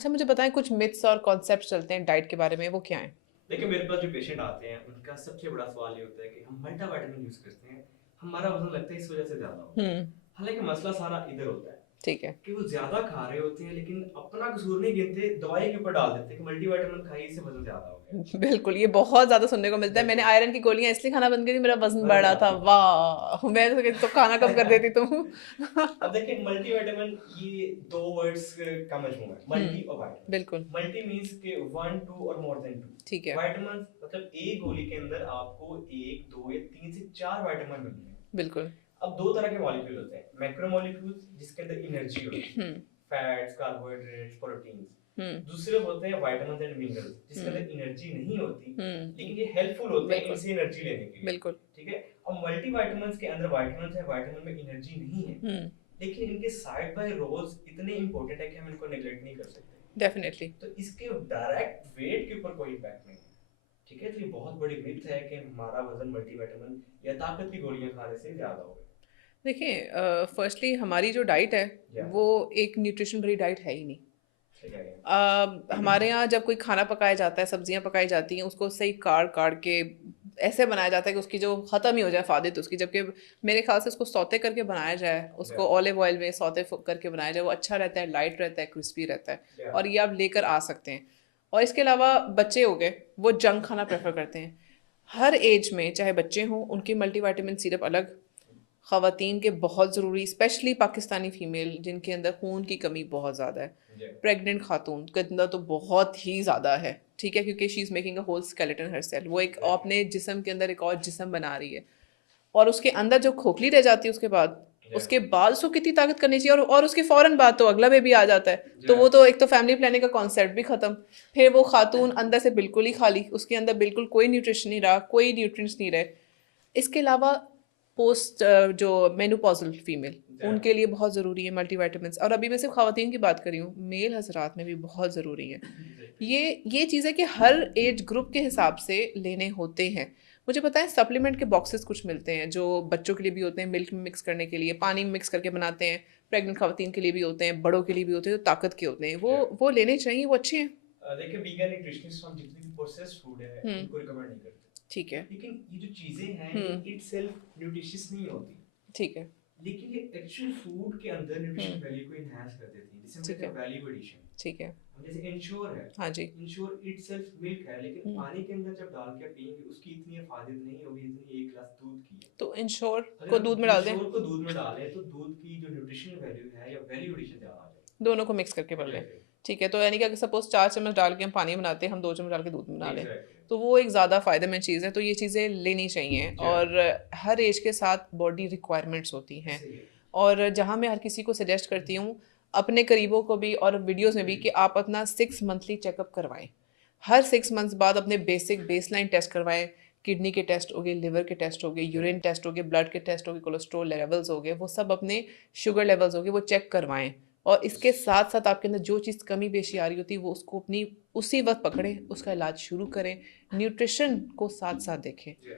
अच्छा, मुझे बताएँ कुछ मिथ्स और कॉन्सेप्ट चलते हैं डाइट के बारे में, वो क्या हैं? देखिए, मेरे पास जो पेशेंट आते हैं, उनका सबसे बड़ा सवाल ये होता है कि हम मल्टीविटामिन यूज़ करते हैं, हमारा वज़न लगता है इस वज़ह से ज़्यादा हो हुँ, गया है। हालाँकि मसला सारा इधर होता है ठीक है। कि वो ज़्यादा खा रहे होते हैं, लेकिन अपना कसूर नहीं गिनते, दवाई के ऊपर डाल देते हैं कि मल्टीविटामिन खाइए, इससे वज़न ज़्यादा हो गया। बिल्कुल, ये बहुत ज़्यादा सुनने को मिलता है। मैंने बिल्कुल, आयरन की गोलियाँ इसलिए खाना बंद करी, मेरा वज़न वज़न बढ़ा ज़्यादा था। हो वाह! मैं तो कहती तो खाना कम कर देती तुम। अब देखिए मल्टीविटामिन ये 2 वर्ड्स का मजमूआ है, हुँ, मल्टी और विटामिन। बिल्कुल, मल्टी मीन्स के 1, 2 और मोर देन 2। ठीक है, विटामिन मतलब एक गोली के अंदर आपको 1, 2 या 3 से 4 विटामिन मिलते हैं। बिल्कुल। अब 2 तरह के मॉलिक्यूल होते हैं, मैक्रोमोलेक्यूल्स जिसके अंदर एनर्जी होती है, हुँ, फैट्स, कार्बोहाइड्रेट्स, प्रोटीन्स। हुँ, दूसरे होते हैं विटामिन्स एंड मिनरल्स जिसके हुँ, अंदर एनर्जी नहीं होती, हुँ, लेकिन ये हेल्पफुल होते हैं बिल्कुल, इनसे एनर्जी लेने के लिए। बिल्कुल। ठीक है? अब मल्टीविटामिन्स के अंदर विटामिन्स है, विटामिन में एनर्जी नहीं है, हुँ, लेकिन इनके साइड बाय रोल्स इतने इंपॉर्टेंट है कि हम इनको नेग्लेक्ट नहीं कर सकते। डेफ़िनिटली। तो इसके डायरेक्ट वेट के ऊपर कोई इम्पैक्ट नहीं है। ठीक है? तो ये बहुत बड़ी मिथ है कि हमारा वज़न मल्टीविटामिन या ताकत की गोलियाँ खाने से ज़्यादा होगा। देखिए फ़र्स्टली हमारी जो डाइट है, या वो एक न्यूट्रिशन भरी डाइट है ही नहीं। सही कह रहे हैं। हमारे यहाँ जब कोई खाना पकाया जाता है, सब्जियाँ पकाई जाती हैं, उसको सही काट-काट के ऐसे बनाया जाता है कि उसकी जो ख़त्म ही हो जाए फ़ादियत उसकी। जबकि मेरे ख़्याल से उसको सौते करके बनाया जाए, या उसको ऑलिव ऑयल में सौते करके बनाया जाए, वो अच्छा रहता है, लाइट रहता है, क्रिस्पी रहता है या और ये आप लेकर आ सकते हैं। और इसके अलावा बच्चे हो गए, वो जंक खाना प्रेफ़र करते हैं। हर ऐज में, चाहे बच्चे हों, उनकी मल्टीविटामिन सिरप अलग, ख़वातीन के बहुत ज़रूरी, स्पेशली पाकिस्तानी फ़ीमेल जिनके अंदर खून की कमी बहुत ज़्यादा है। या प्रेग्नेंट खातून के अंदर तो बहुत ही ज़्यादा है, ठीक है? क्योंकि she is making a whole skeleton herself, वो एक एग्ज़ैक्टली। अपने जिस्म के अंदर एक और जिस्म बना रही है और उसके अंदर जो खोखली रह जाती है या उसके बाद उसको कितनी ताकत करनी चाहिए और उसके फ़ौरन बाद तो अगला बेबी आ जाता है। तो या वो तो एक तो फैमिली प्लानिंग का कॉन्सेप्ट भी ख़त्म। फिर वो खातून अंदर से बिल्कुल ही खाली, उसके अंदर बिल्कुल कोई न्यूट्रिशन नहीं रहा, कोई न्यूट्रिएंट्स नहीं रहे। इसके अलावा जो मेनोपॉज़ल फीमेल, या उनके लिए बहुत ज़रूरी है मल्टीविटामिन्स और अभी मैं सिर्फ़ ख़वातीन की बात कर रही हूँ, मेल हज़रात में भी बहुत ज़रूरी है। एग्ज़ैक्टली। ये चीज़ है कि हर एज ग्रुप के हिसाब से लेने होते हैं। मुझे पता है सप्लीमेंट के बॉक्सेस कुछ मिलते हैं जो बच्चों के लिए भी होते हैं, मिल्क में मिक्स करने के लिए, पानी में मिक्स करके बनाते हैं, प्रेग्नेंट ख़वातीन के लिए भी होते हैं, बड़ों के लिए भी होते हैं, जो ताकत के होते हैं। या वो लेने चाहिए, वो अच्छे हैं। देखिए वीगन न्यूट्रिशनिस्ट हम जितनी भी प्रोसेस्ड फूड है, हुँ, इनको रिकमेंड नहीं करते। ठीक है। लेकिन ये जो चीज़ें हैं, हुँ, ये इटसेल्फ न्यूट्रिशियस नहीं होती। ठीक है। लेकिन ये एक्चुअल फूड के अंदर हुँ, न्यूट्रिशन वैल्यू को एनहांस कर देती है, जिसे हम ठीक कहते है, हैं वैल्यू एडिशन। ठीक है। अब जैसे इंश्योर है, हाँ जी। इंश्योर इटसेल्फ मिल्क है, लेकिन हुँ, पानी के अंदर जब डाल के पिएँगे, उसकी इतनी अफादियत नहीं होगी जितनी 1 ग्लास दूध की है। तो इंश्योर अगर को दूध हम में डाल दें, इंश्योर को दूध में डालें, तो दूध की जो न्यूट्रिशनल वैल्यू है या वैल्यू एडिशन ज़्यादा आ दोनों को मिक्स करके जाएगी। कर लें। एग्ज़ैक्टली, ठीक है, तो यानी कि अगर सपोज़ 4 चम्मच डाल के हम पानी बनाते हैं, हम 2 चम्मच डाल के दूध में बना लें, एग्ज़ैक्टली। तो वो एक ज़्यादा फ़ायदेमंद चीज़ है, तो ये चीज़ें लेनी चाहिए जी हाँ, और हर ऐज के साथ बॉडी रिक्वायरमेंट्स होती हैं सही है। और जहाँ मैं हर किसी को सजेस्ट करती हूँ, अपने करीबों को भी और वीडियोज़ में भी कि आप अपना 6 मंथली चेकअप करवाएँ। हर 6 मंथ्स बाद अपने बेसिक बेसलाइन टेस्ट करवाएँ, किडनी के टेस्ट हो गए, लिवर के टेस्ट हो गए, जी हाँ, यूरिन टेस्ट हो गए, ब्लड के टेस्ट हो गए, कोलेस्ट्रॉल लेवल्स हो गए, वो सब अपने शुगर लेवल्स हो गए, वो चेक करवाएँ। और इसके साथ-साथ आपके अंदर जो चीज़ कमी-बेशी आ रही होती है, वो उसको अपनी उसी वक़्त पकड़ें, उसका इलाज शुरू करें, न्यूट्रिशन को साथ-साथ देखें। जी हाँ।